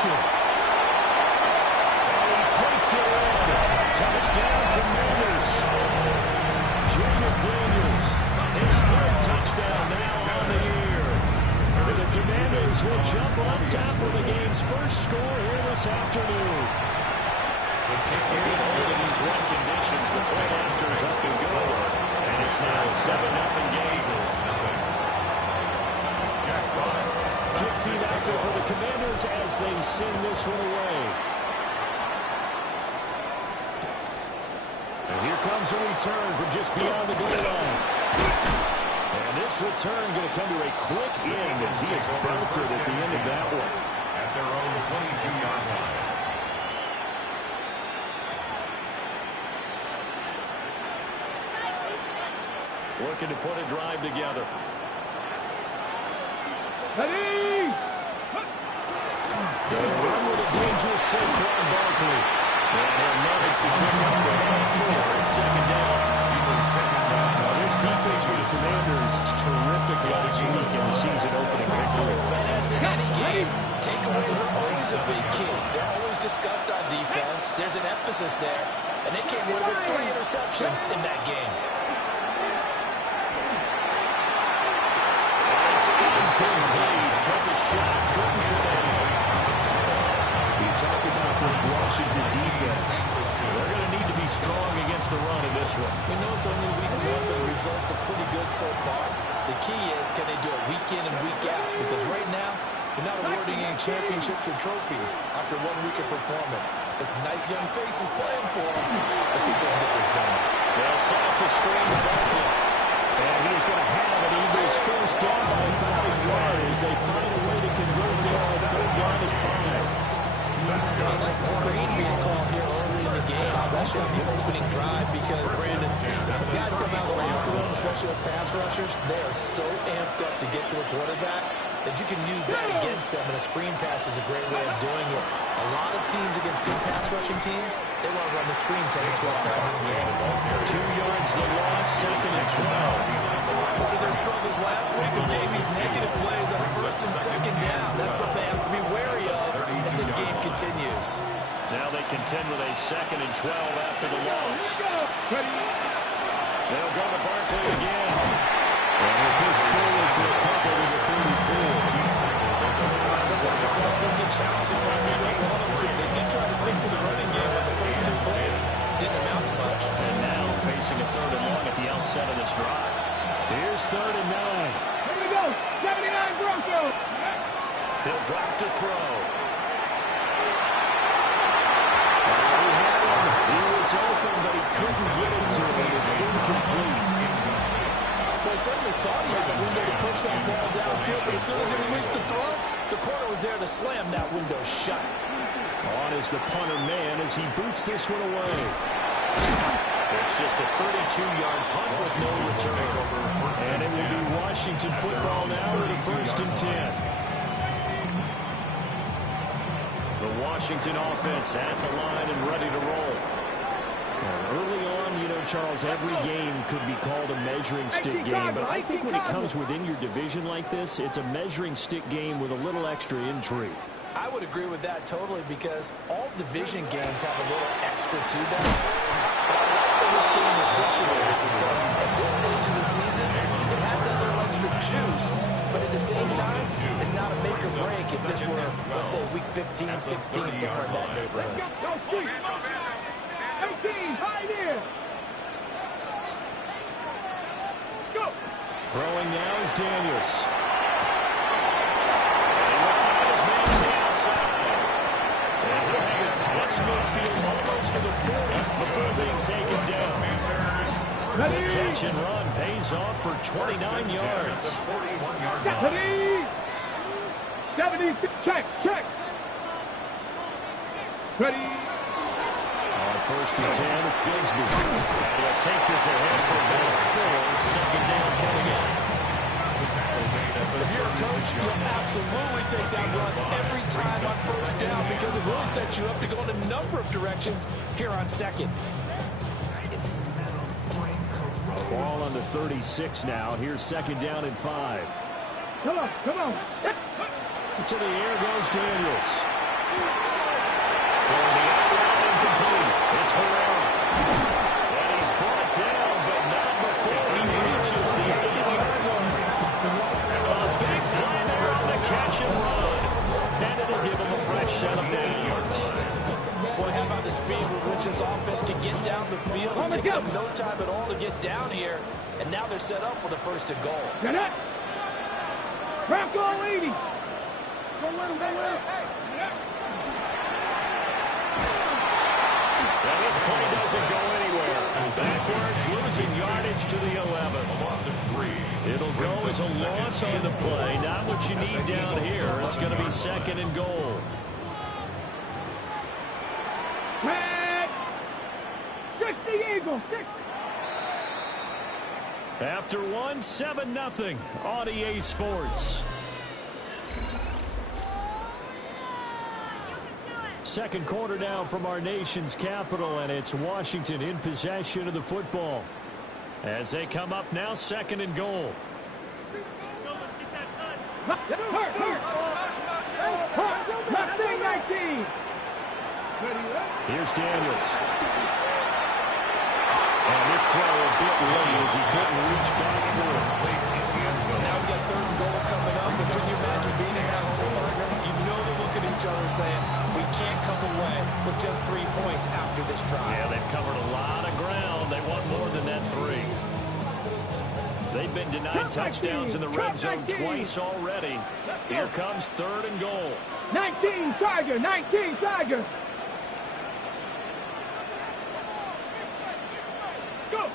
motion. And he takes it in. Touchdown, Commanders. Jaden Daniels, his third touchdown now on the year. And the Commanders will jump on top of the game's first score here this afternoon. Under these wet conditions, the point after is up and go. And it's now a 7-0 game. Kick team active for the Commanders as they send this one away. And here comes a return from just beyond the goal line. And this return going to come to a quick end as he is belted at the end of that one. At their own 22-yard line. Looking to put a drive together. Ready! Run with a dangerous Saquon Barkley. And he'll manage to pick up the ball for second down. Now, this defense for the Commanders is terrific last week in the season-opening victory. And as in any game, takeaways are always a big key. They're always discussed on defense. There's an emphasis there, and they came away with 3 interceptions in that game. Took a shot, couldn't connect. We talked about this Washington defense. They're going to need to be strong against the run in this one. We know it's only week 1, but the results are pretty good so far. The key is, can they do it week in and week out? Because right now, you're not awarding any championships or trophies after 1 week of performance. There's some nice young faces playing for them. Let's see if they can get this going. They'll set up the screen with Barkley. And he's going to have an Eagles first down by 5 yards as they find a way to convert there on 3rd down and 5. I like the screen being called here early in the game, especially on the opening drive, because, Brandon, when guys come out of the locker room, especially as pass rushers, they are so amped up to get to the quarterback that you can use that against them, and a screen pass is a great way of doing it. A lot of teams against good pass rushing teams, they want to run the screen 10 to 12 times in the game. 2 yards the loss, 2nd and 12. One of their struggles last week was getting these negative plays on 1st and 2nd down. That's something they have to be wary of as this game continues. Now they contend with a 2nd and 12 after the loss. They'll go to Barkley again. And they'll push forward for a couple to the 34. Sometimes the crosses get challenged at times you don't want them to. They did try to stick to the running game on the first 2 plays. Didn't amount to much. And now facing a 3rd and long at the outset of this drive. Here's 3rd and 9. Here we go. 79 Broncos. He'll drop to throw. He was open, but he couldn't get it to him. It's incomplete. Well, he certainly thought he had the window to push that ball downfield, but as soon as he released the throw, the corner was there to slam that window shut. On is the punter man as he boots this one away. It's just a 32-yard punt with no return. And it will be Washington football now with a 1st and 10. The Washington offense at the line and ready to roll. Early on, you know, Charles, every game could be called a measuring stick game, but I think when it comes within your division like this, it's a measuring stick game with a little extra intrigue. I would agree with that totally, because all division games have a little extra to them. But I like where this game is situated, because at this stage of the season, it has that little extra juice, but at the same time, it's not a make or break if this were, let's say, week 15, 16, somewhere in that neighborhood. 18, high there. Let's go. Throwing now is Daniels. And he'll find his man on the outside. And he'll have it past midfield almost to the 40 before being taken down. The catch and run pays off for 29 yards. 70. 70. Check. Ready. On 1st and 10, it's Bigsby. And he'll take this ahead for about 4. 2nd down coming in. If you're a coach, you'll absolutely take that run every time on 1st down, because it will set you up to go in a number of directions here on 2nd. Ball on the 36 now. Here's 2nd down and 5. Come on. To the air goes Daniels. Throwing the outline incomplete. It's Herrera. And he's brought down, but not before he reaches the 80-yard line. A big play there on the catch and run. And it'll give him a fresh set of downs. Boy, how about the speed with which this offense can get down the field? It's taking them no time at all to get down here. And now they're set up with a first and goal. Get it. Bronco 80. Go with him, go with him. Now this play doesn't go anywhere. Backwards, losing yardage to the 11. A loss of 3. It'll go as a loss on the play. Not what you need down here. It's going to be second and goal. Red. 60 Eagles. 60. After one, 7-0 on EA Sports. Second quarter now from our nation's capital, and it's Washington in possession of the football. As they come up now, second and goal. Here's Daniels. And this throw a bit late as he couldn't reach back for it. Now we got third and goal coming up. And can you imagine being in that home partner? You know they're looking at each other saying, we can't come away with just 3 points after this drive. Yeah, they've covered a lot of ground. They want more than that 3. They've been denied touchdowns in the red zone twice already. Here comes third and goal. 19 Tiger, 19 Tiger. Go.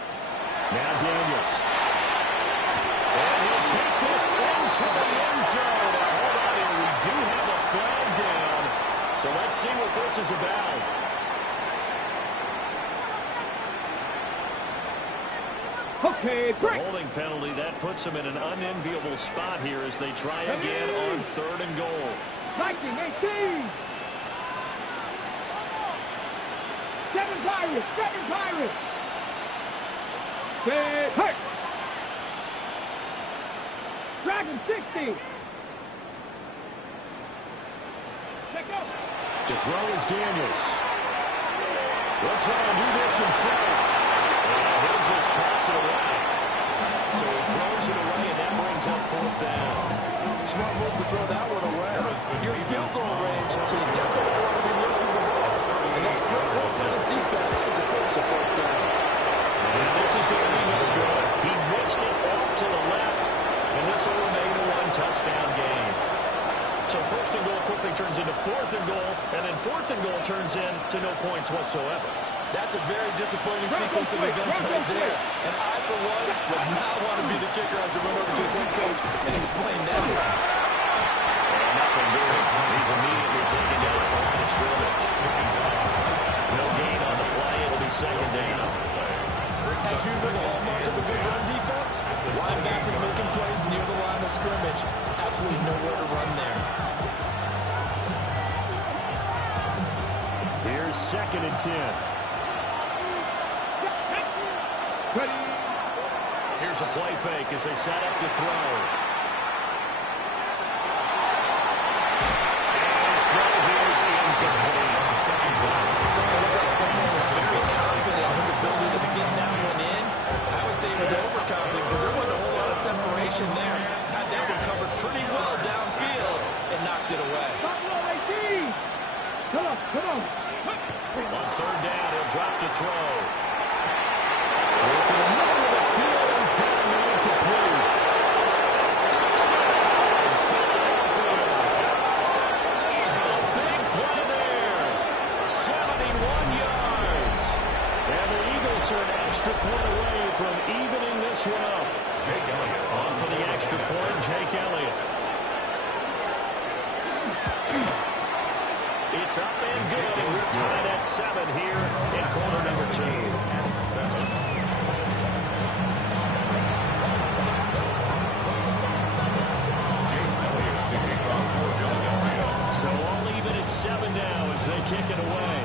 Now Daniels. And he'll take this into the end zone. Now, hold on here. We do have a flag down. So let's see what this is about. Okay, The break. holding penalty, that puts them in an unenviable spot here as they try again on third and goal. 19, 18. 7 Pirates, 7 Pirates. Set, hurt. Dragon 60. Check out. To throw is Daniels. He'll try and do this himself. And he'll just toss it away. So he throws it away, and that brings up fourth down. Smart move to throw that one away. You're in field goal range, so you definitely don't want to be missing the ball. And that's great work by his defense to force a fourth down. And this is going to be no good. He missed it off to the left, and this will remain a one-touchdown game. So first and goal quickly turns into fourth and goal, and then fourth and goal turns into no points whatsoever. That's a very disappointing sequence of events right there. And I, for one, would not want to be the kicker as to run over to his head coach and explain that. And nothing doing. He's immediately taken down at the line of scrimmage. No gain on the play. It'll be second down. As usual, the hallmark of a good run defense, linebackers making plays near the line of scrimmage. Absolutely nowhere to run there. Here's second and 10. Ready. Here's a play fake as they set up to throw. And his throw here is incomplete. Someone looked like someone was very confident in his ability to get that one in. I would say he was overconfident because there wasn't a whole lot of separation there. Had that one covered pretty well downfield and knocked it away. Buffalo 18. Come on, come on. On third down, he'll drop to throw. Looking the middle of the field, he's got him incomplete. Touchdown, Philadelphia. A big play there. 71 yards. And the Eagles are an extra point away from evening this one up. Jake Elliott. On for the extra point, Jake Elliott. It's up and good, and we're tied at 7 here in quarter number 2. So all even at 7 now as they kick it away.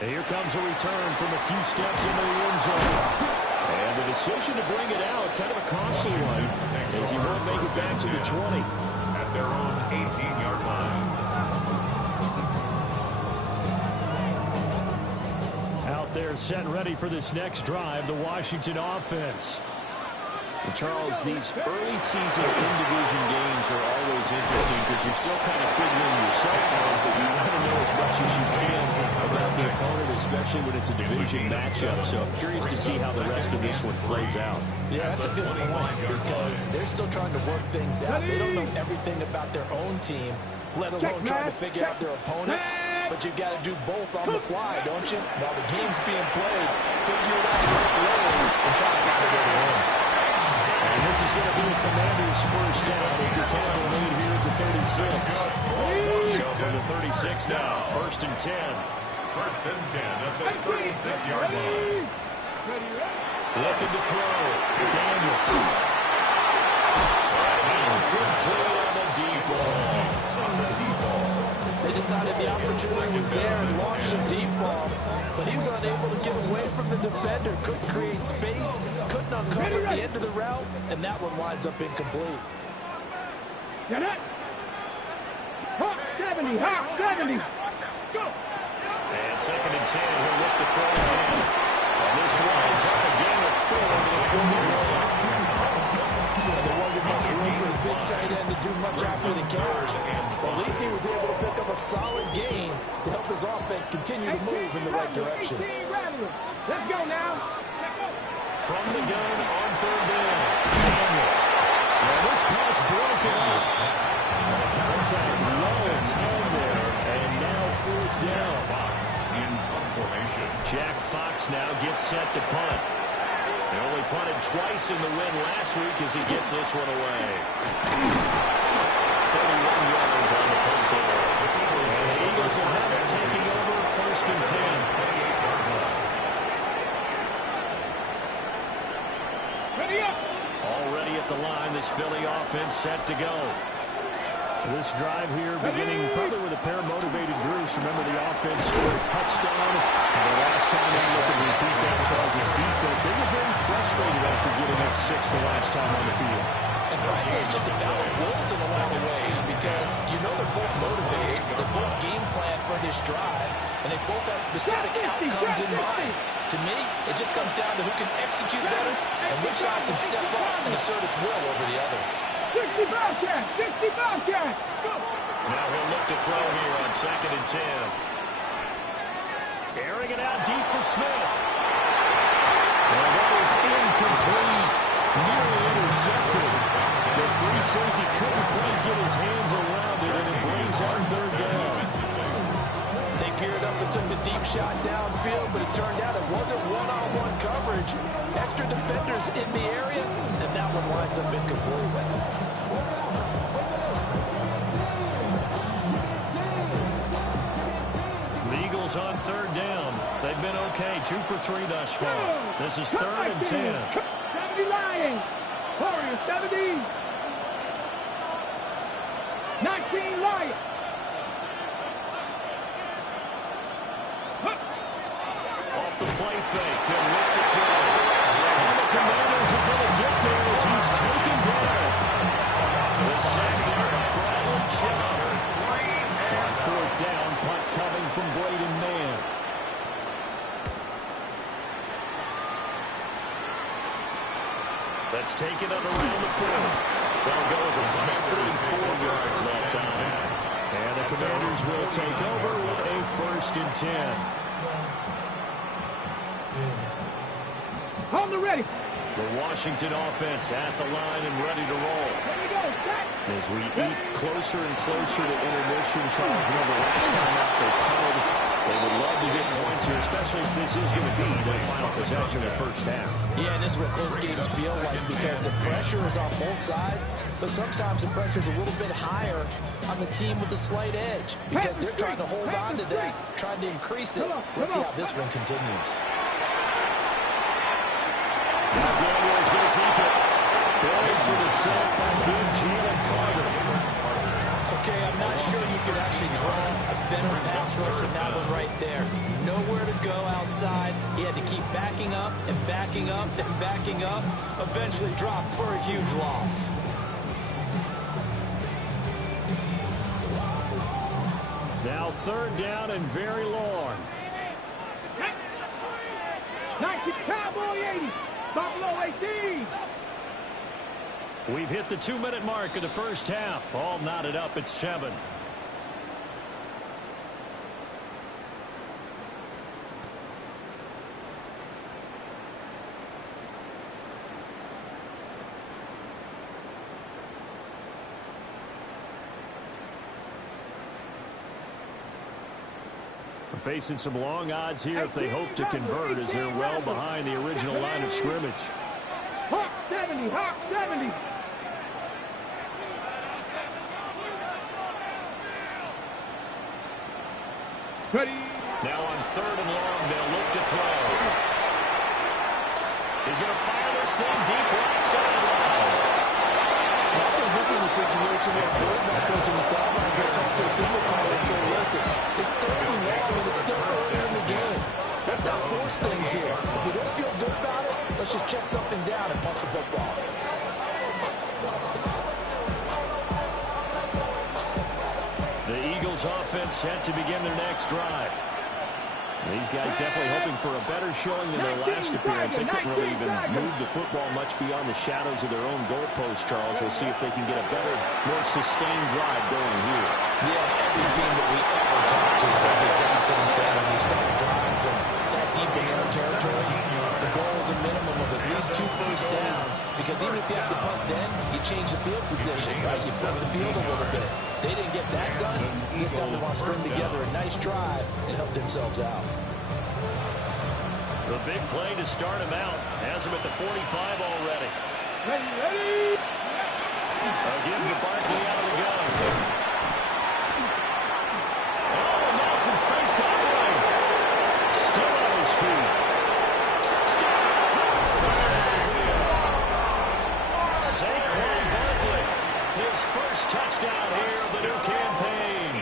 And here comes a return from a few steps into the end zone. And the decision to bring it out, kind of a costly one, as he he'll make it back to the 20. At their own 18-yard line. Out there set and ready for this next drive, the Washington offense. And Charles, these early season in-division games are always interesting because you're still kind of figuring yourself out, but you want to know as much as you can about the opponent, especially when it's a division matchup. So I'm curious to see how the rest of this one plays out. Yeah, that's a good point because they're still trying to work things out. They don't know everything about their own team, let alone trying to figure out their opponent. But you've got to do both on the fly, don't you? While the game's being played, figure it out right and try to find a way to win. And this is going to be the Commanders' first down as the tackle made here at the 36. So from the 36 now, 1st and 10. 1st and 10 at the 36-yard line. Looking to throw. Daniels. Complete on the deep ball. They decided the opportunity was there and launched a deep ball, but he was unable to get away from the defender, couldn't create space, couldn't uncover the end of the route, and that one winds up incomplete. Get it? Hawk 70, Hawk 70. Go. And 2nd and 10, he'll look to throw again. And this winds up a gain of 4 to the 41. There wasn't much room for the big tight end to do much after the catch. At least he was able to pick up a solid gain to help his offense continue to move in the right direction. Let's go now. From the gun on 3rd down. Daniels. Now this pass broken up. Contact low time there. And now 4th down. Fox in punt formation. Jack Fox now gets set to punt. He only punted twice in the win last week as he gets this one away. 31 yards on the punt there. And the Eagles will have it taking over 1st and 10. Ready up. Already at the line, this Philly offense set to go. This drive here beginning probably with a pair of motivated groups. Remember the offense scored a touchdown. The last time they looked at repeat that, Charles' defense, they were very frustrated after giving up 6 the last time on the field. And frankly, it's just about wills in a lot of ways because you know they're both motivated, they both game plan for this drive, and they both have specific outcomes in mind. To me, it just comes down to who can execute better and which side can step up and assert its will over the other. 60 Bobcats, 60 Bobcats. Go. Now he'll look to throw here on 2nd and 10. Airing it out deep for Smith. And that is incomplete. Nearly intercepted. The free safety couldn't quite get his hands around it, and it brings out 3rd down. They geared up and took the deep shot downfield, but it turned out it wasn't one-on-one coverage. Extra defenders in the area, and that one winds up incomplete. The Eagles on 3rd down. They've been okay, 2 for 3 thus far. This is 3rd and 10. 70 Lions. Warriors 70. 19 Lions. Off the play fake, he'll look to throw. And the Commanders are going to get there as he's taken down. The sack there by Brian Chubb. On 4th down, punt coming from Braden Mann. That's taken up around the 40. That'll go as a punt of 34 yards that time. And the Commanders will take over with a 1st and 10. On the ready. The Washington offense at the line and ready to roll. Here we go. Set. As we eat closer and closer to intermission, Charles, remember last time out they punted. They would love to get points here, especially if this is going to be their final possession of the first half. Yeah, and this is what close games feel like because the pressure is on both sides, but sometimes the pressure is a little bit higher on the team with the slight edge because they're trying to hold on to that, trying to increase it. Let's see how this one continues. Daniel's going to keep it. Going for the sack by good Jalen Carter. Okay, I'm not sure you could actually draw a better pass rush than that one right there. Nowhere to go outside. He had to keep backing up and backing up and backing up. Eventually dropped for a huge loss. third down and very long. 90, Cowboy 80, Buffalo 18. We've hit the 2-minute mark of the first half. All knotted up at 7. We're facing some long odds here if they hope to convert, as they're well behind the original line of scrimmage. Hawk 70, Hawk 70. Ready. Now on third and long, they'll look to throw. He's going to fire this thing deep right sideline. I think this is a situation where the quarterback coach in the sideline is going to talk to a signal caller and say, listen, it's third and long and it's still early in the game. Let's not force things here. If we don't feel good about it, let's just check something down and punt the football. The Eagles offense set to begin their next drive. These guys definitely hoping for a better showing than their last appearance. They couldn't really even move the football much beyond the shadows of their own goalpost, Charles. We'll see if they can get a better, more sustained drive going here. Yeah, every team that we ever talk to says exactly that when we start driving from that deep in their territory. The goal is a minimum of at least 2 first downs, because even if you have to punt then, you change the field position, right? You flip the field a little bit. They didn't get that done. This time they want to string together a nice drive and help themselves out. The big play to start him out has him at the 45 already. Ready, ready. Again to Barkley out of the gun. Oh, Nelson space to operate. Still on his feet. Saquon Barkley, his first touchdown here of the new campaign.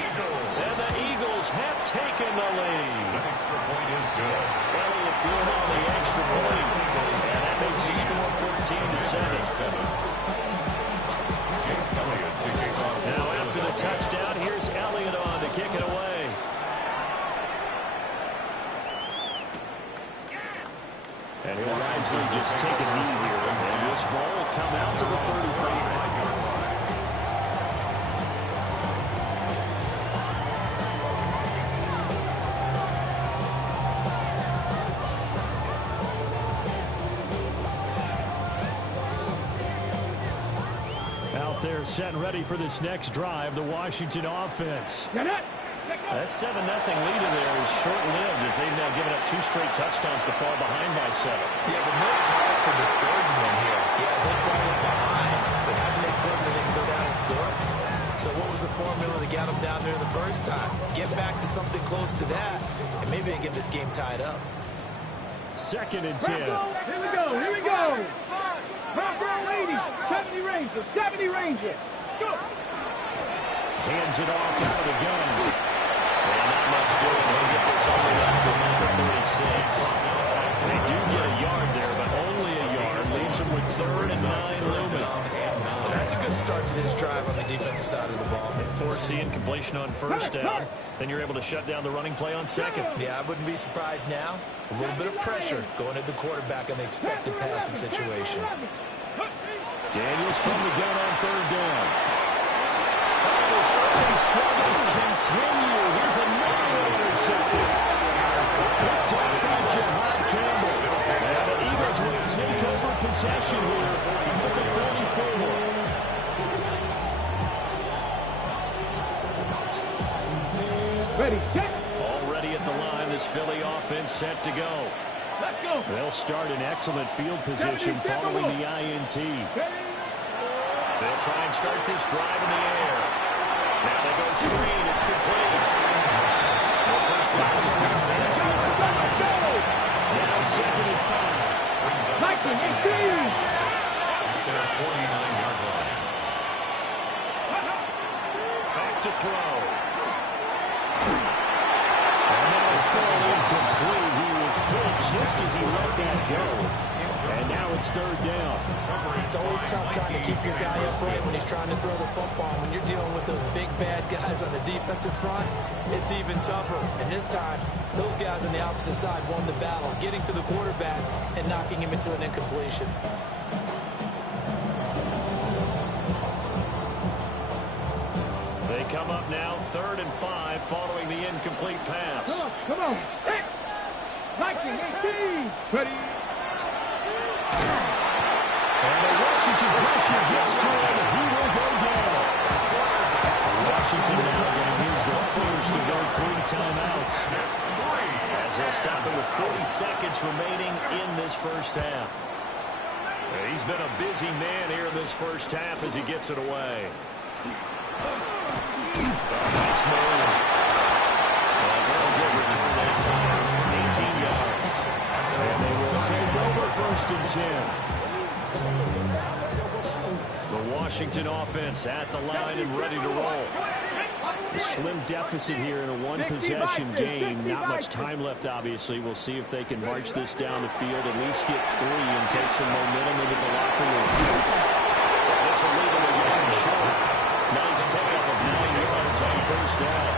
And the Eagles have taken the lead. The extra point is good. Elliott doing on the extra point. And that makes the score 14-7. Elliott to kick off. Now after the touchdown, here's Elliott on to kick it away. And he'll wisely just take a knee here, and this ball will come out to the 35. Out there set and ready for this next drive, the Washington offense. Get it. That 7-0 lead in there is short-lived as they've now given up 2 straight touchdowns to fall behind by 7. Yeah, but no cause for discouragement here. Yeah, they've fallen behind, but haven't they proven that they can go down and score? So what was the formula that got them down there the first time? Get back to something close to that, and maybe they get this game tied up. 2nd and 10. Here we go, here we go. Buffalo 80, 70 Rangers, 70 Rangers. Go. Hands it off out of the gun. And not much doing. He'll get this all the way up to number 36. They do get a yard there, but only a yard. Leaves them with 3rd and 9 looming. That's a good start to this drive on the defensive side of the ball. Forcing completion on first down. Then you're able to shut down the running play on 2nd. Yeah, I wouldn't be surprised now. A little bit of pressure going at the quarterback in the expected passing situation. Daniels from the gun on 3rd down. His early struggles continue. Here's another interception. Picked up by Jahad Campbell. And the Eagles will take over possession here at the 34. Ready, set. Already at the line, this Philly offense set to go. Let's go. They'll start in excellent field position following the INT. They'll try and start this drive in the air. Now they go screen. It's complete. The first down screen. That's good for 5. Now 2nd and 5. Likely, 18. Their 49-yard line. Back to throw. And now throw incomplete. He was hit just as he let that go. And now it's third down. It's always tough trying to keep your guy upright when he's trying to throw the football. When you're dealing with those big, bad guys on the defensive front, it's even tougher. And this time, those guys on the opposite side won the battle, getting to the quarterback and knocking him into an incompletion. They come up now, 3rd and 5, following the incomplete pass. Come on. Hey. 19, 18. Ready. And the Washington pressure gets to him, and he will go down. Washington now going to use the first to go 3 timeouts. As they'll stop it with 40 seconds remaining in this first half. He's been a busy man here in this first half as he gets it away. Nice move. Very good return that time. 18 yards. And they will take over 1st and 10. The Washington offense at the line and ready to roll. A slim deficit here in a one-possession game. Not much time left, obviously. We'll see if they can march this down the field, at least get 3 and take some momentum into the locker room. This will leave them a yard short. Nice pickup of 9 yards on 1st down.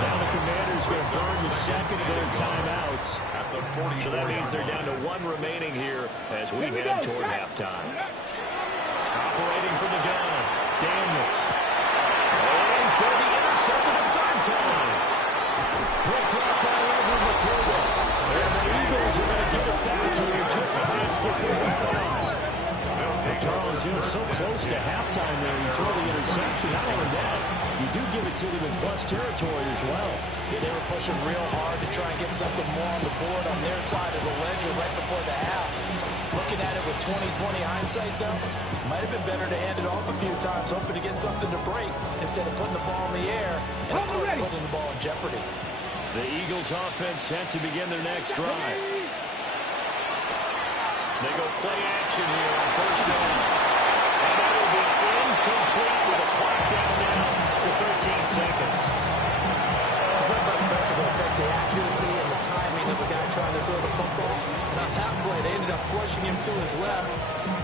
Now the Commanders going to burn the second of their timeouts. So that means they're down to 1 remaining here as we head toward halftime. Operating from the gun, Daniels. And he's going to be intercepted a 3rd time. Quick drop by Edward McClure. And the Eagles are going to get it back here just past the 35. Charles, so close to halftime there. You throw the interception. Not only that, you do give it to them in plus territory as well. Yeah, they were pushing real hard to try and get something more on the board on their side of the ledger right before the half. Looking at it with 20/20 hindsight, though, might have been better to hand it off a few times, hoping to get something to break instead of putting the ball in the air and, of course, putting the ball in jeopardy. The Eagles offense set to begin their next drive. They go play action here on 1st down. And that will be incomplete with a clock down now to 13 seconds. It's not about pressure to affect the accuracy and the timing of the guy trying to throw the football. And on that play, they ended up flushing him to his left,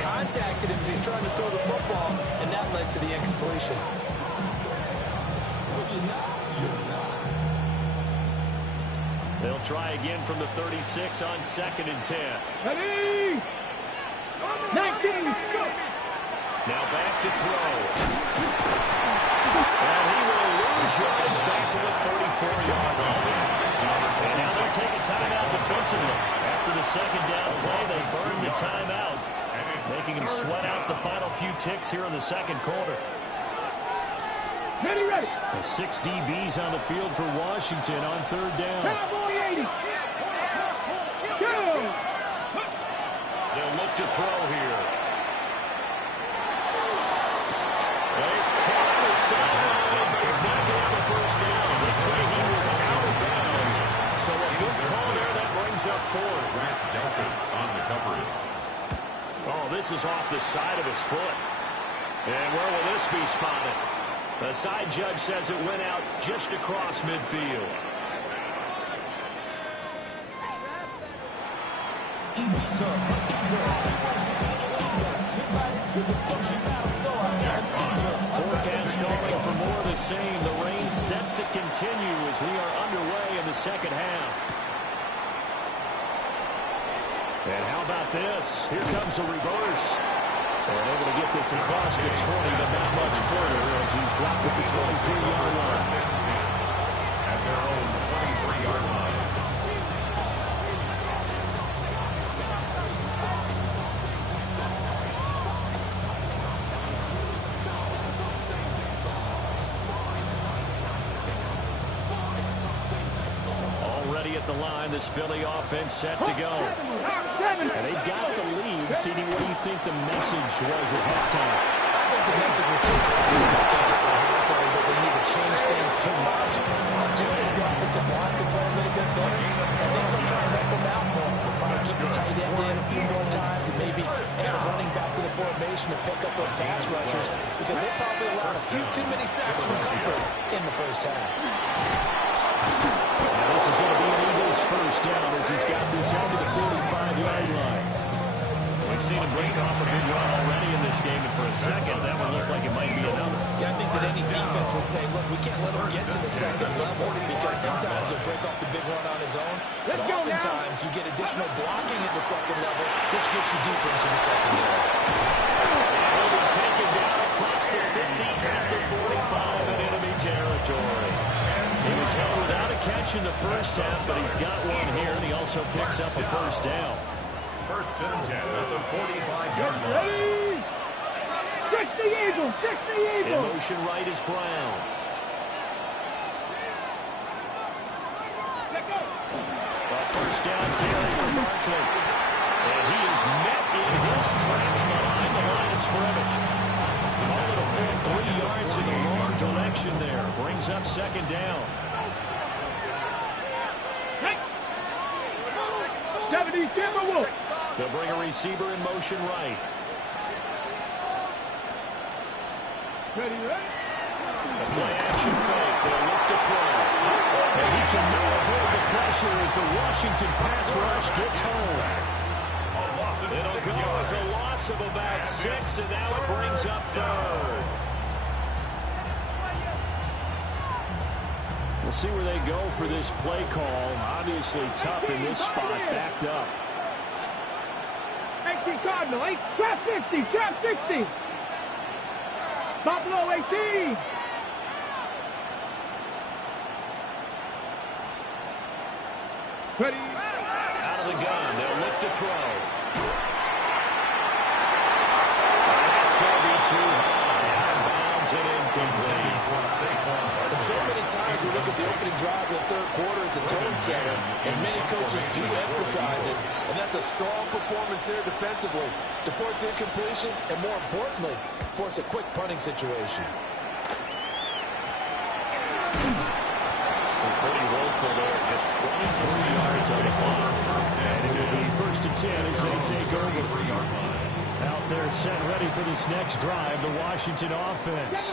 contacted him as he's trying to throw the football, and that led to the incompletion. They'll try again from the 36 on 2nd and 10. Ready. 19. Go. Now back to throw. And he will lose yards back to the 34-yard line. And now they'll take a timeout defensively. After the 2nd down play, they burn the timeout, making them sweat out the final few ticks here in the 2nd quarter. Ready. 6 DBs on the field for Washington on 3rd down. Cowboy 80. Go. They'll look to throw here. He's caught on the sideline, but he's not getting the 1st down. They say he was out of bounds. So a good call there. That brings up 4th. On the coverage. Oh, this is off the side of his foot. And where will this be spotted? The side judge says it went out just across midfield. Forecast calling for more of the same. The rain set to continue as we are underway in the 2nd half. And how about this? Here comes a reverse. They're able to get this across the 20, but not much further as he's dropped at the 23-yard line. At their own 23-yard line. Already at the line, this Philly offense set to go. And they've got the lead. CD, what do you think the message was at halftime? I think the message was too dramatic that they need to change things too much. Do think the offensive line could play a little bit better. I think they'll try and help them out more. They'll probably keep the tight end in a few more times and maybe add a running back to the formation to pick up those pass rushers because they probably allowed a few too many sacks from Comfort in the first half. Now this is going to be an Eagles 1st down as he's got this out to the 45-yard line. We've seen him break off a big run already in this game, and for a second, that would look like it might be another. Yeah, I think that any defense would say, look, we can't let him get to the second level because sometimes he'll break off the big run on his own, but oftentimes you get additional blocking at the second level, which gets you deeper into the secondary. He'll be taken down across the 50 at the 45 in enemy territory. He was held without a catch in the first half, but he's got one here, and he also picks up a first down. First and 10 at the 45-yard line. Ready? 60 Eagles, 60 In Eagles. motion right is Brown. A first down carry for Barkley. And he is met in his tracks behind the line of scrimmage. Call it a full 3 yards in the wrong direction there. Brings up second down. 70 Timberwolves. They'll bring a receiver in motion right. Ready, ready? A play action fake. They'll look to throw. And he cannot avoid the pressure as the Washington pass rush gets home. It'll go as a loss of about 6, and now it brings up third. We'll see where they go for this play call. Obviously tough in this spot, backed up. 18 Cardinal, 8, trap 50, trap 60. Buffalo 18. Ready? Out of the gun, they'll look to throw. That's going to be too high. Out of bounds and incomplete. And so many times we look at the opening drive of the third quarter as a tone setter, and many coaches do emphasize it, and that's a strong performance there defensively to force incompletion and, more importantly, force a quick punting situation. Pretty woeful there, just 23 yards on the clock. And it will be first and 10 as they take over. Out there set ready for this next drive, the Washington offense.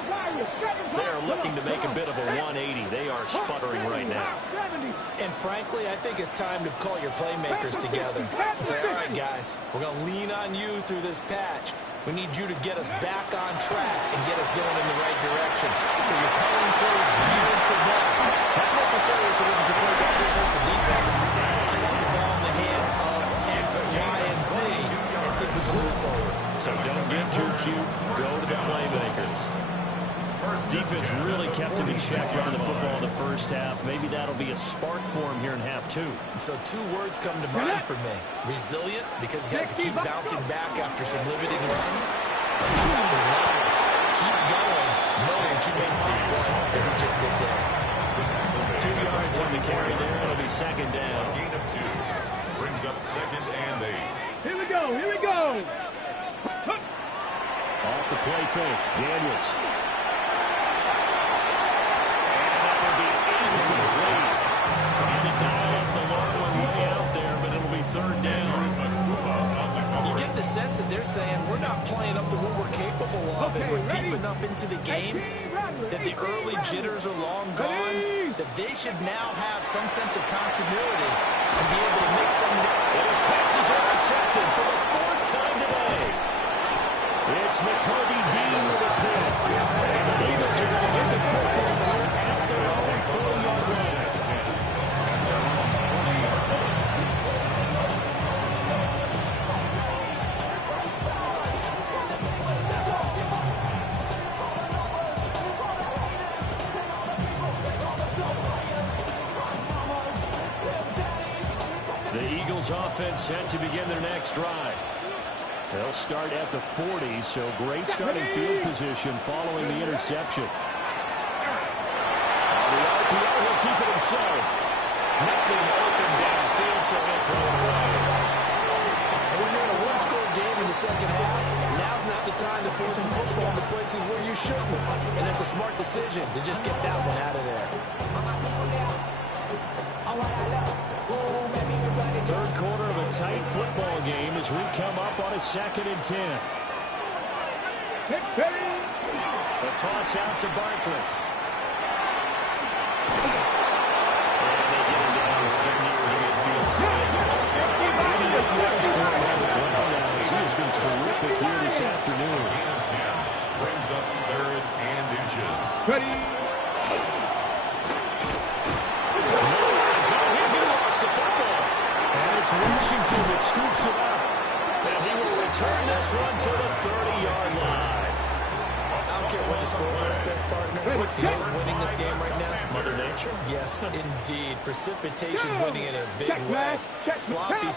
They're looking to make a bit of a 180. They are sputtering right now. And frankly, I think it's time to call your playmakers together and say, all right, guys, we're going to lean on you through this patch. We need you to get us back on track and get us going in the right direction. So you're calling plays geared to them. Not necessarily to look at your plays on this defense. I want the ball in the hands of X, Y, and Z and see if we can move forward. So don't get too cute. Go to the playmakers. Defense really kept him in check running the football in the first half. Maybe that'll be a spark for him here in half 2. So 2 words come to mind for me. Resilient, because he has to keep bouncing back after some limited runs. And relentless. Keep going, knowing you may find one as he just did there. 2 yards on the carry there. It'll be second down. Gain of 2. Brings up second and 8. Here we go, here we go. Off the play fake, Daniels. Trying to dial up the long one way out there, but it'll be third down. You get the sense that they're saying we're not playing up to what we're capable of, and we're deep enough into the game that the early jitters are long gone, that they should now have some sense of continuity and be able to make some. And his passes are intercepted for the 4th time today. It's McCarty Dean with a pick. And the Eagles are going to get the football at their own 4-yard line. The Eagles offense set to begin their next drive. They'll start at the 40, so great starting field position following the interception. On the RPO, he'll keep it himself. Nothing open downfield, so he'll throw it away. And when you're in a one-score game in the second half, now's not the time to force the football into places where you shouldn't. And it's a smart decision to just get that one out of there. Third quarter of a tight football game as we come up on a 2nd and 10. A toss out to Barkley. And they get him down near the midfield stand. He is afternoon. Gain of 10. Brings up 3rd and inches. Ready. He lost the football. And it's Washington that scoops it up. And he will return this one to the 30-yard line. I don't care what the scoreboard says, partner. You know who's winning this game right now? Mother Nature? Yes, indeed. Precipitation's winning in a big way. Sloppy.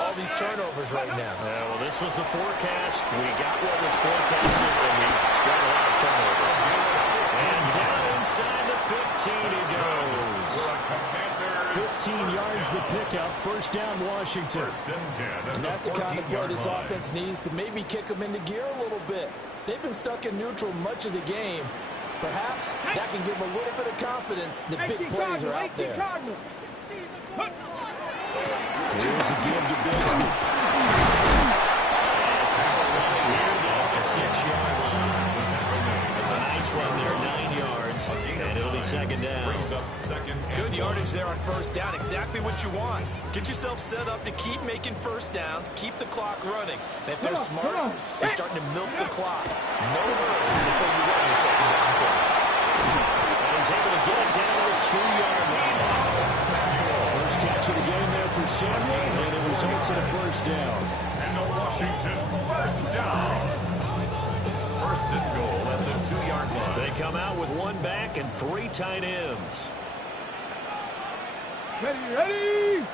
All these turnovers right now. Well, this was the forecast. We got what was forecasted, and we got a lot of turnovers. And down inside the 15 he goes. 15 yards the pickup. First down, Washington. 1st and 10. And that's the kind of play this offense needs to maybe kick them into gear a little bit. They've been stuck in neutral much of the game. Perhaps that can give them a little bit of confidence. The big plays are out there. Here's a give to Bilsby. The 6-yard line. A nice run there, 9 yards. And it'll be second down. Good yardage there on first down. Exactly what you want. Get yourself set up to keep making first downs. Keep the clock running. And if they're smart, they're starting to milk the clock. No hurry before you run your second down play. And he's able to get it down to the 2-yard line. First catch of the game there for Samuel, and it results in a first down. And the Washington first down. 1st and goal at the 2-yard line. They come out with one back and 3 tight ends. Ready.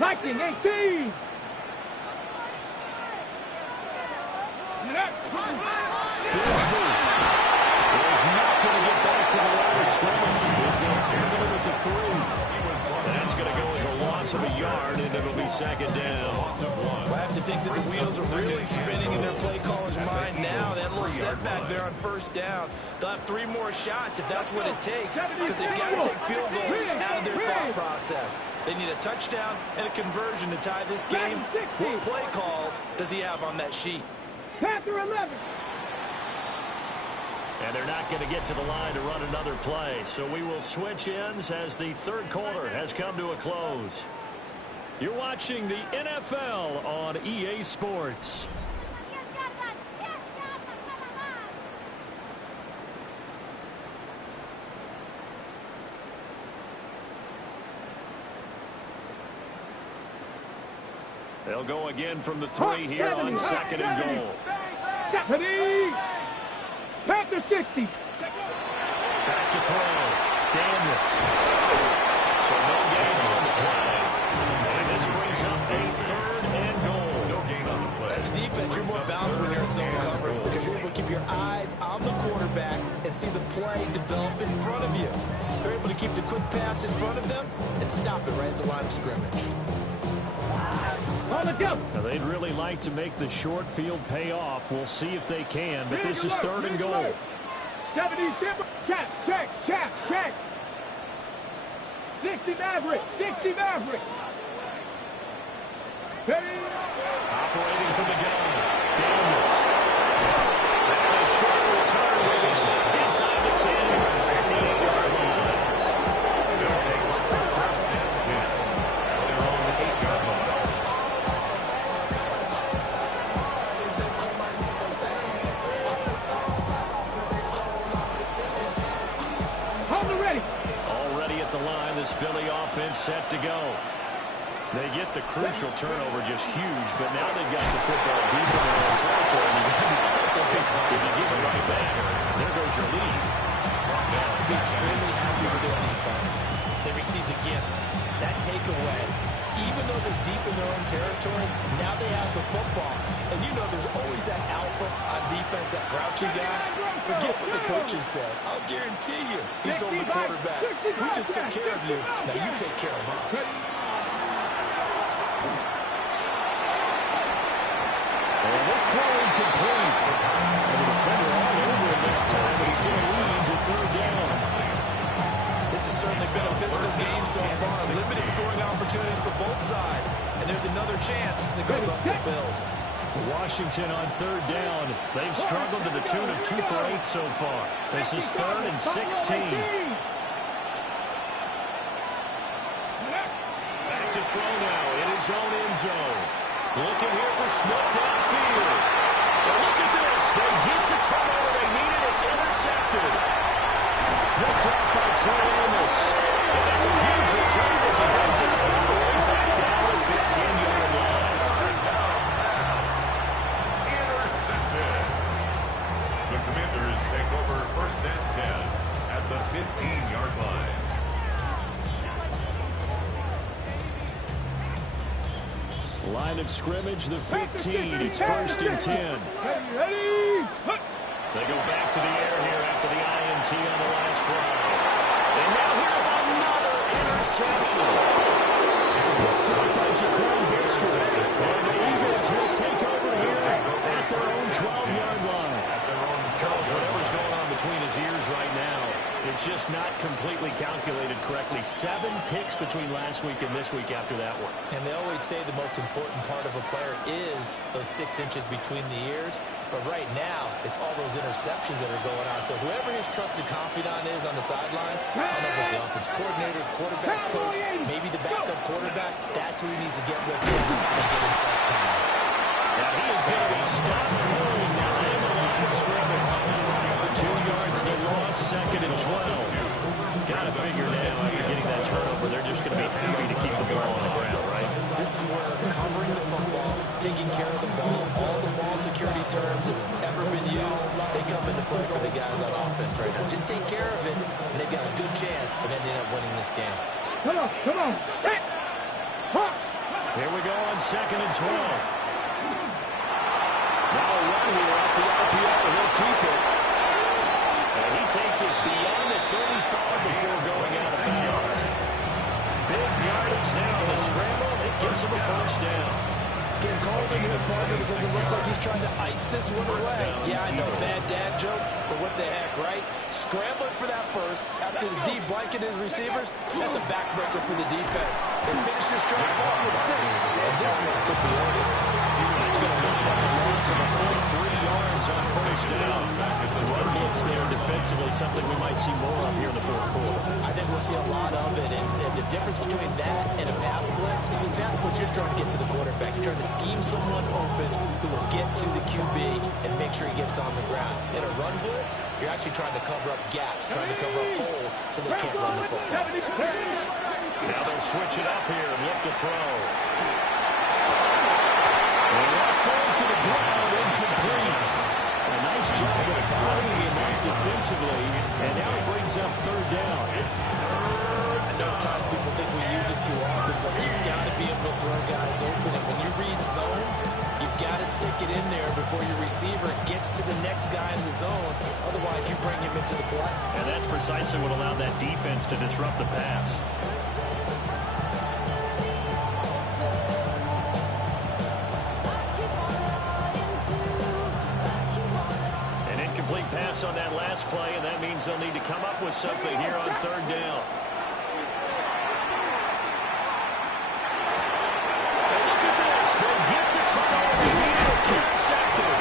Lightning 18. Bilsby is not going to get back to the line of scrimmage. He's going to tackle him at the 3. That's going to go as a loss of a yard, and it'll be second down. I have to think that the wheels are really spinning in their play caller's mind now. That little setback there on first down. They'll have 3 more shots if that's what it takes, because they've got to take field goals out of their thought process. They need a touchdown and a conversion to tie this game. What play calls does he have on that sheet? Panther 11. And they're not going to get to the line to run another play. So we will switch ends as the third quarter has come to a close. You're watching the NFL on EA Sports. They'll go again from the 3 here on second and goal. Stephanie. Panther 60. Back to throw. Daniels. So no gain on the play. And this brings up a 3rd and goal. No gain on the play. As a defense, you're more balanced when you're in zone coverage because you're able to keep your eyes on the quarterback and see the play develop in front of you. They're able to keep the quick pass in front of them and stop it right at the line of scrimmage. On the go. Now, they'd really like to make the short field pay off. We'll see if they can, but this is 3rd and goal. 77. Check. 60 Maverick. Ready. Operating from the gun. Daniels. And a short return will be snapped inside the 10 at the 8-yard line. They'll take 1st and 10 at their own 8-yard line. Already at the line, this Philly offense set to go. They get the crucial turnover, just huge, but now they've got the football deep in their own territory. And you've got to be careful because if you give it right back, there goes your lead. Have to be extremely happy with their defense. They received a gift. That takeaway, even though they're deep in their own territory, now they have the football. And you know there's always that alpha on defense, that grouchy guy. Forget what the coaches said. I'll guarantee you, he told the quarterback, we just took care of you. Now you take care of us. And this throw incomplete. And the defender all over him that time, but he's going to lead to 3rd down. This has certainly been a physical game so far. Limited scoring opportunities for both sides. And there's another chance that goes unfulfilled. Washington on 3rd down. They've struggled to the tune of 2 for 8 so far. This is 3rd and 16. Back to throw now in his own end zone. Looking here for Smith downfield. Well, look at this. They get the turnover they needed. It's intercepted. Picked up by Trey Amos. And that's a huge return as he brings us all the way back down the 15-yard line. Intercepted. The Commanders take over 1st and 10 at the 15-yard line. Line of scrimmage, the 15. It's 1st and 10. Ready? They go back to the air here after the INT on the last drive. And now here's another interception. Picked up by Jaquan Brisker. And the Eagles will take over here at their own 12-yard line. Charles, whatever's going on between his ears right now, it's just not completely calculated correctly. 7 picks between last week and this week after that one. And they always say the most important part of a player is those 6 inches between the ears. But right now, it's all those interceptions that are going on. So whoever his trusted confidant is on the sidelines, I don't know if it's the offense coordinator, quarterback's coach, maybe the backup quarterback, that's who he needs to get with and get himself calm. Now he is going to be stopped cold behind the line of scrimmage. 2 yards the loss, 2nd and 12. Got to figure now after getting that turnover, they're just going to be happy to keep the ball on the ground, right? This is where covering the football, taking care of the ball, all the ball security terms that have ever been used, they come into play for the guys on offense right now. Just take care of it, and they've got a good chance of ending up winning this game. Come on, come on. Hey. Here we go on 2nd and 12. Now a run here off the RPO. He'll keep it. And he takes us beyond the 35 before going out of bounds. Big yardage now on the scramble. It gives him a 1st down. It's getting cold in here, partner, because it looks like he's trying to ice this one away. Yeah, I know, bad dad joke, but what the heck, right? Scrambling for that first after the deep blanket his receivers, that's a backbreaker for the defense. They finish this drive off with 6, and this one could be over. It's going to wind up a loss of a full 3 yards on 1st down. The run blitz there defensively, something we might see more of here in the 4th quarter. I think we'll see a lot of it, and the difference between that and a pass blitz, you're trying to get to the quarterback. You're trying to scheme someone open who will get to the QB and make sure he gets on the ground. In a run blitz, you're actually trying to cover up gaps, trying to cover up holes so they can't run the football. Now they'll switch it up here and look to throw. And that falls to the ground, incomplete. A nice job of bodying him out defensively, and now it brings up 3rd down. I know at times people think we use it too often, but you've got to be able to throw guys open. And when you read zone, you've got to stick it in there before your receiver gets to the next guy in the zone. Otherwise, you bring him into the play. And that's precisely what allowed that defense to disrupt the pass. An incomplete pass on that last play, and that means they'll need to come up with something here on 3rd down. It's intercepted.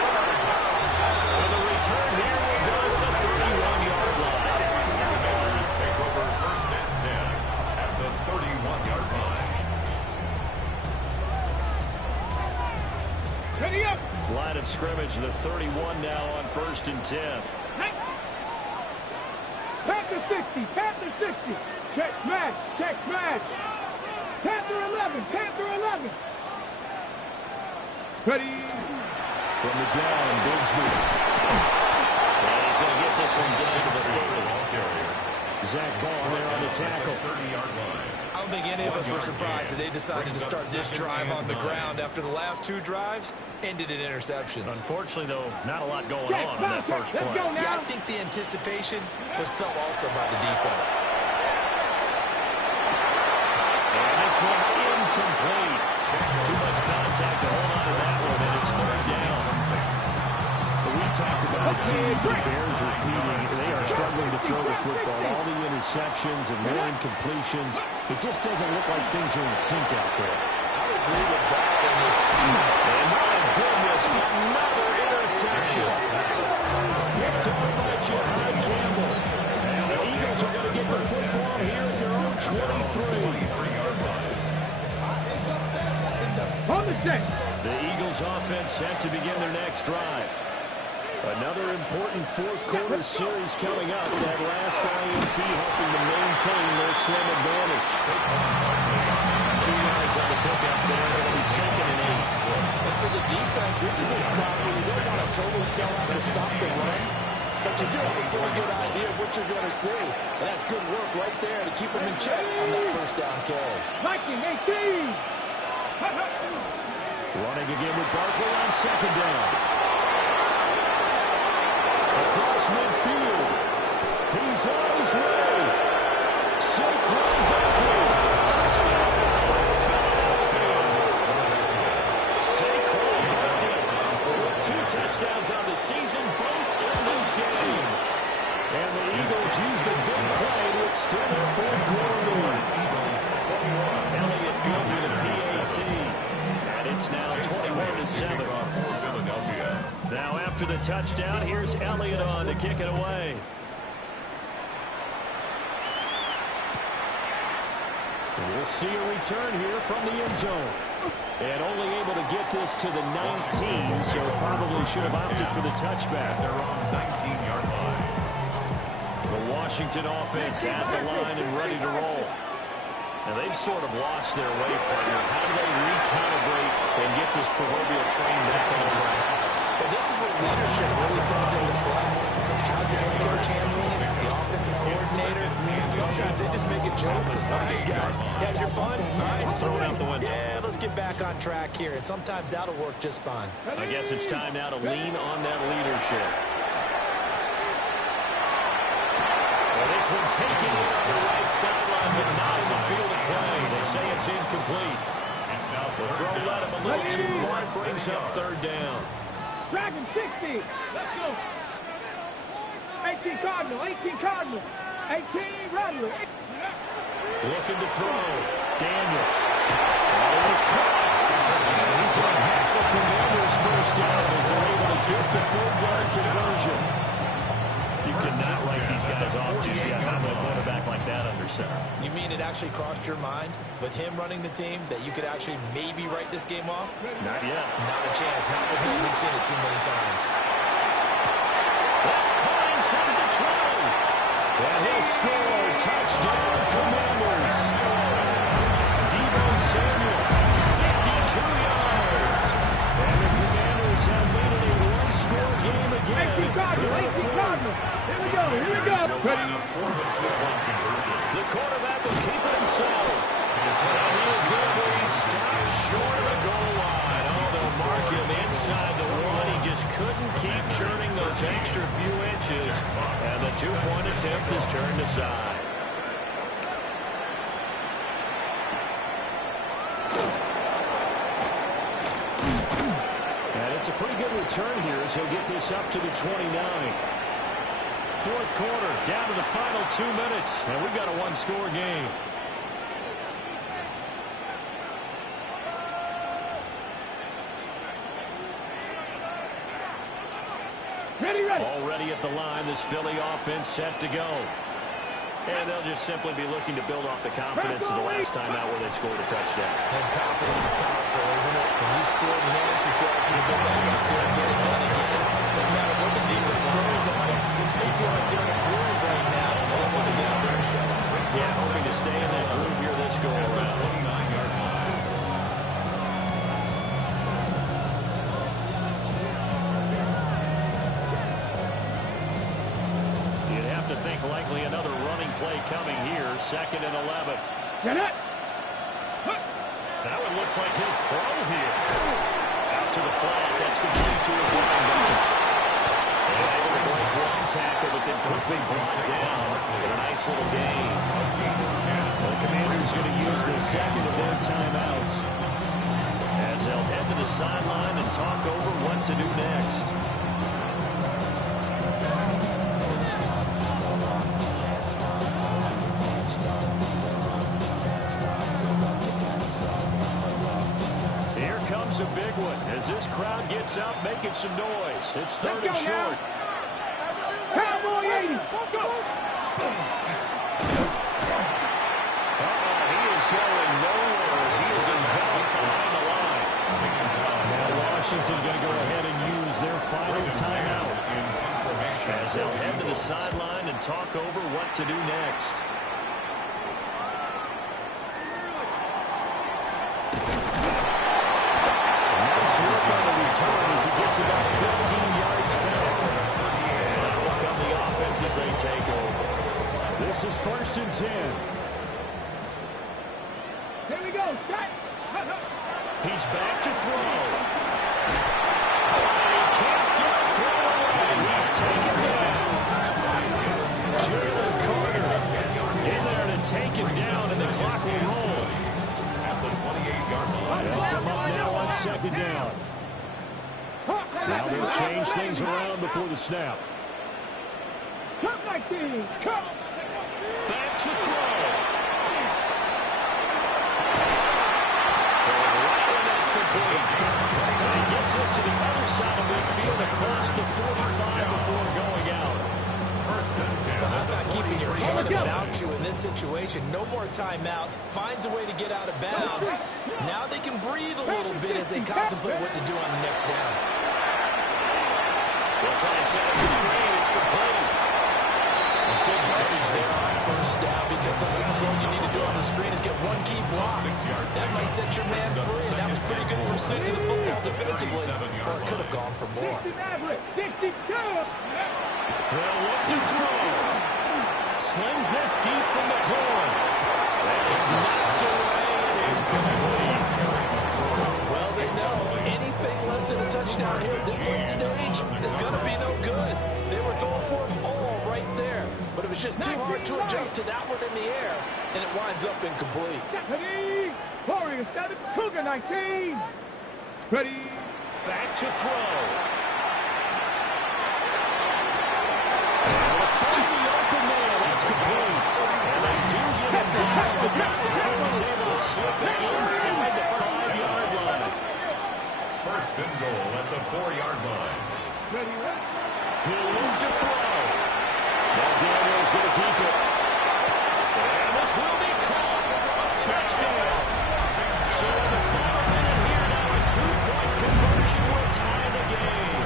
And the return here will go to the 31-yard line. The Commanders take over 1st and 10 at the 31-yard line. Ready up. Line of scrimmage, the 31 now on 1st and 10. Panther 60, Panther 60. Check smash, check smash. Panther 11, Panther 11. Ready. From the down, Bigsby. And he's going to get this one down to the 30. Zach Ball there on the tackle. 30-yard line. I don't think any of us were surprised that they decided to start this drive on the ground after the last 2 drives ended in interceptions. Unfortunately, though, not a lot going on that first play. Yeah, I think the anticipation was felt also by the defense. And this one incomplete. Too much contact to hold on to that one, and it's 3rd down. But we talked about seeing the Bears repeating. They are struggling to throw the football. All the interceptions and more incompletions. It just doesn't look like things are in sync out there. I would agree with that. And my goodness, another interception. Picked up by Jahan Campbell. And the Eagles are going to get the football here at their own 23. On the check. The Eagles offense set to begin their next drive. Another important fourth quarter series coming up. That last INT helping to maintain their slim advantage. 2 yards on the pickup there. It'll be 2nd and 8. And for the defense, this is a spot where you don't want to totally sell out to stop the run, but you do have a pretty good idea of what you're going to see. And that's good work right there to keep them in check on that first down carry. Liking 18. Running again with Barkley on 2nd down. Across midfield. He's on his way. Saquon Barkley. Touchdown. Saquon Barkley with 2 touchdowns on the season, both in this game. And the Eagles use the big play to extend their fourth quarter lead. Elliott good with a PAT. And it's now 21-7. Now after the touchdown, here's Elliott on to kick it away. We'll see a return here from the end zone. And only able to get this to the 19, so probably should have opted for the touchback. They're on 19-yard line. The Washington offense at the line and ready to roll. Now they've sort of lost their way, partner. How do they recalibrate and get this proverbial train back on track? But this is where leadership really comes into play. How's the head coach handling it? The offensive coordinator? Sometimes they just make a joke. All right, guys, had your fun? All right, Throw it out the window. Yeah, let's get back on track here. And sometimes that'll work just fine. I guess it's time now to lean on that leadership. Well, this one taken in on the right sideline, but not in the field of play. They say it's incomplete. The throw led him a little too far, brings up 3rd down. Dragon 60. Let's go. 18 Cardinal. 18 Cardinal. 18 Rattler. Looking to throw. Daniels. Oh, he's caught. He's going to hack the Commanders' first down as they're able to get the 4-yard conversion. You cannot write these guys off just yet. How about a quarterback like that under center? You mean it actually crossed your mind with him running the team that you could actually maybe write this game off? Not yet. Not a chance. Not with him. We've seen it too many times. That's Collins on the try. And he'll score. Touchdown, Commanders. Deebo Samuel, 52 yards. And the Commanders have made it a one-score game again. 18 Cardinal. 18 Cardinal. Here we go. Here we go. Ready. The quarterback will keep it himself. And he is going to be stopped short of the goal line. Oh, they'll mark him inside the 1. He just couldn't keep churning those extra few inches. And the 2-point attempt is turned aside. And it's a pretty good return here as he'll get this up to the 29. Fourth quarter, down to the final 2 minutes, and we've got a one-score game. Ready, ready. Already at the line, this Philly offense set to go. And they'll just simply be looking to build off the confidence of the last time out where they scored a touchdown. And confidence is powerful, isn't it? When you score once, you feel like you can go back up there and get it done again. No matter what the defense throws at you, they feel like they're in a groove right now. And they want to get out there and show it. Yeah, hoping to stay in that groove here this go-around. You'd have to think likely another running play coming here. 2nd and 11. Get it. That one looks like he'll throw here. Out to the flat. That's complete to his linebacker. And able to break one tackle, but then quickly brought down in a nice little gain. The Commanders going to use the 2nd of their timeouts as they'll head to the sideline and talk over what to do next. Here comes a big one as this crowd gets up making some noise. It's 3rd and short. Cowboy 80. Go. He is going nowhere as he is enveloped behind the line. Now Washington going to go ahead and use their final timeout as they'll head to the sideline and talk over what to do next. Nice work on the return as he gets about 15 yards back. And look on the offense as they take over. This is 1st and 10. Here we go. Set. He's back to throw. And he can't get it thrown away. He's taken down. Jalen Carter in there to take him down, and the clock will roll. At the 28-yard line. They'll come up now on 2nd down. Now they'll change things around before the snap. Come, 19. Come. Back to throw. And he gets us to the other side of midfield across the 45 before going out. 1st and 10. I'm not keeping your head about you in this situation. No more timeouts. Finds a way to get out of bounds. Now they can breathe a little bit as they contemplate what to do on the next down. They'll try and set up the screen. It's complete. Good yardage there on 1st down, because sometimes all you need to do on the screen is get one key block. That might set your man free, and that was pretty good pursuit to the football defensively. Or it could have gone for more. 60 Maverick. 62. They'll look to throw. Slings this deep from the corner. And it's knocked away and incomplete. Well, they know anything less than a touchdown here at this late stage is going to be no good. They were going for it all right there. But it was just too hard to adjust to that one in the air, and it winds up incomplete. Ready. Warriors 7. Cougar 19. Ready. Back to throw. They'll find the open man. That's complete. And they do get him down, but not before he's able to slip it inside the 5-yard line. 1st and goal at the 4-yard line. Ready. He'll look to throw. Now Daniel's going to keep it. And this will be caught. A touchdown. So in the final minute here now, a 2-point conversion will tie the game.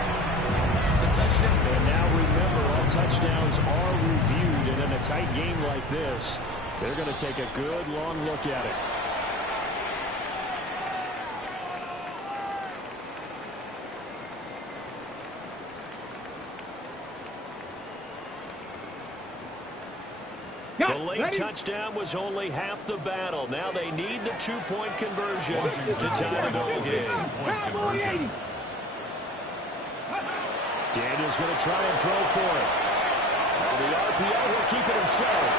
The touchdown. And now remember, all touchdowns are reviewed. And in a tight game like this, they're going to take a good long look at it. The late touchdown was only half the battle. Now they need the 2-point conversion to tie the ball game. Daniel's going to try and throw for it. The RPO will keep it himself.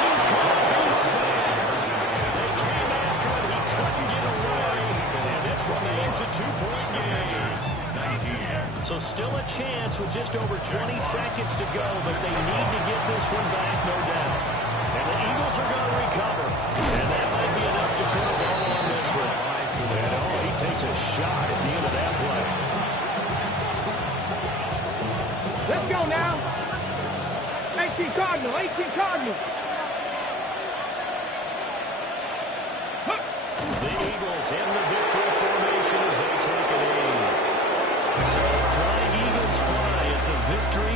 He's caught. He's sacked. They came after him. He couldn't get away. And this remains a 2-point game. So still a chance with just over 20 seconds to go, but they need to get this one back, no doubt. And the Eagles are going to recover. And that might be enough to put a ball on this one. And he takes a shot at the end of that play. Let's go now. 18 Cardinal. 18 Cardinal. The Eagles in the victory formation as they take it in. So Flying Eagles fly. It's a victory